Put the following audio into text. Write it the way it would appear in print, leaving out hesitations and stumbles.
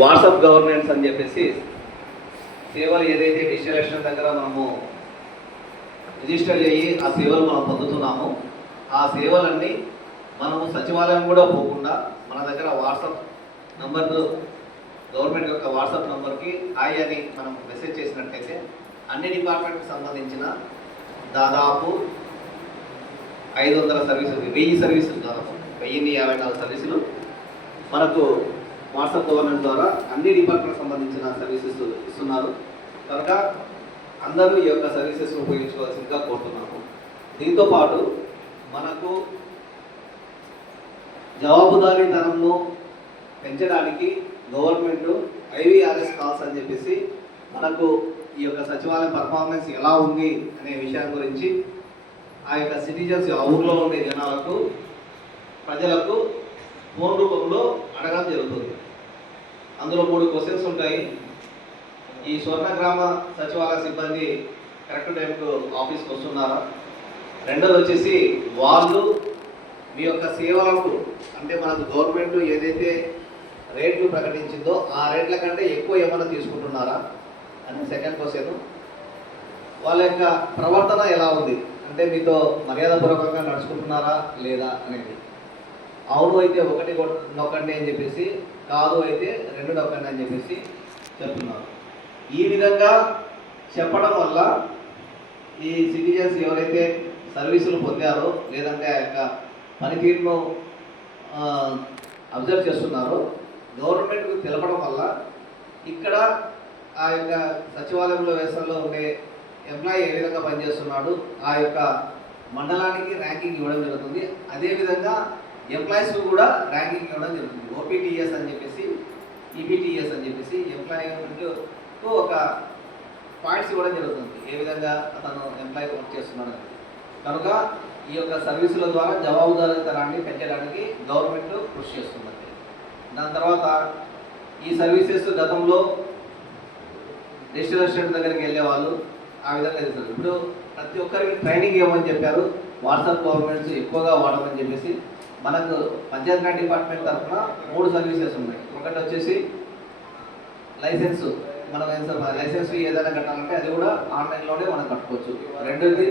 WhatsApp governance అని చెప్పేసి సేవలు ఏదైతే డిజిటల్ దగ్గర మనము రిజిస్టర్ అయ్యి ఆ సేవలు మనం పొందుతున్నామో ఆ సేవలన్నీ మనము సచివాలయం కూడా పోకుండా మన దగ్గర వాట్సాప్ నంబర్ గవర్నమెంట్ యొక్క వాట్సాప్ నంబర్కి హాయ్ అని మనం మెసేజ్ చేసినట్లయితే అన్ని డిపార్ట్మెంట్కి సంబంధించిన దాదాపు 500 సర్వీసులు 1000 సర్వీసులు దాదాపు 1054 సర్వీసులు మనకు వాట్సాప్ గవర్నమెంట్ ద్వారా అన్ని డిపార్ట్మెంట్కి సంబంధించిన సర్వీసెస్ ఇస్తున్నారు. కనుక అందరూ ఈ యొక్క సర్వీసెస్ ఉపయోగించుకోవాల్సిందిగా కోరుతున్నాము. దీంతోపాటు మనకు జవాబుదారీతనంను పెంచడానికి గవర్నమెంట్ ఐవీఆర్ఎస్ కాల్స్ అని చెప్పేసి మనకు ఈ యొక్క సచివాలయం పర్ఫార్మెన్స్ ఎలా ఉంది అనే విషయం గురించి ఆ యొక్క సిటిజన్స్ ఆ ఊర్లో ఉండే జనాలకు ప్రజలకు ఫోన్ రూపంలో అడగడం జరుగుతుంది. అందులో 3 క్వశ్చన్స్ ఉంటాయి. ఈ స్వర్ణగ్రామ సచివాలయ సిబ్బంది కరెక్ట్ టైంకు ఆఫీస్కి వస్తున్నారా, రెండోది వచ్చేసి వాళ్ళు మీ యొక్క సేవలకు అంటే మనకు గవర్నమెంట్ ఏదైతే రేట్లు ప్రకటించిందో ఆ రేట్ల కంటే ఎక్కువ ఏమైనా తీసుకుంటున్నారా అని సెకండ్ క్వశ్చన్. వాళ్ళ యొక్క ప్రవర్తన ఎలా ఉంది అంటే మీతో మర్యాదపూర్వకంగా నడుచుకుంటున్నారా లేదా అనేది. అవును అయితే 1 నొక్కండి అని చెప్పేసి, కాదు అయితే 2 నొక్కండి అని చెప్పేసి చెప్తున్నారు. ఈ విధంగా చెప్పడం వల్ల ఈ సిటిజన్స్ ఎవరైతే సర్వీసులు పొందారో లేదంటే ఆ యొక్క పనితీరును అబ్జర్వ్ చేస్తున్నారో గవర్నమెంట్కు తెలపడం వల్ల ఇక్కడ ఆ యొక్క సచివాలయంలో వ్యవస్థలో ఉండే ఎంప్లాయీ ఏ విధంగా పనిచేస్తున్నాడు ఆ యొక్క మండలానికి ర్యాంకింగ్ ఇవ్వడం జరుగుతుంది. అదేవిధంగా ఎంప్లాయీస్ కూడా ర్యాంకింగ్ ఇవ్వడం జరుగుతుంది. ఓపీటీఎస్ అని చెప్పేసి ఈపీటీఎస్ అని చెప్పేసి ఎంప్లాయీకు ఒక పాయింట్స్ ఇవ్వడం జరుగుతుంది ఏ విధంగా అతను ఎంప్లాయీ వర్క్ చేస్తున్నాడు. కనుక ఈ యొక్క సర్వీసుల ద్వారా జవాబుదారీతనాన్ని పెంచడానికి గవర్నమెంట్ కృషి చేస్తుంది. దాని తర్వాత ఈ సర్వీసెస్ గతంలో డిజిటల్ దగ్గరికి వెళ్ళే వాళ్ళు ఆ విధంగా చేస్తారు. ఇప్పుడు ప్రతి ఒక్కరికి ట్రైనింగ్ ఇవ్వమని చెప్పారు. వాట్సాప్ గవర్నమెంట్స్ ఎక్కువగా వాడమని చెప్పేసి మనకు పంచాయతీరాజ్ డిపార్ట్మెంట్ తరఫున 3 సర్వీసెస్ ఉన్నాయి. ఒకటి వచ్చేసి లైసెన్స్, మనం లైసెన్స్ ఏదైనా కట్టాలంటే అది కూడా ఆన్లైన్లోనే మనం కట్టుకోవచ్చు. రెండోది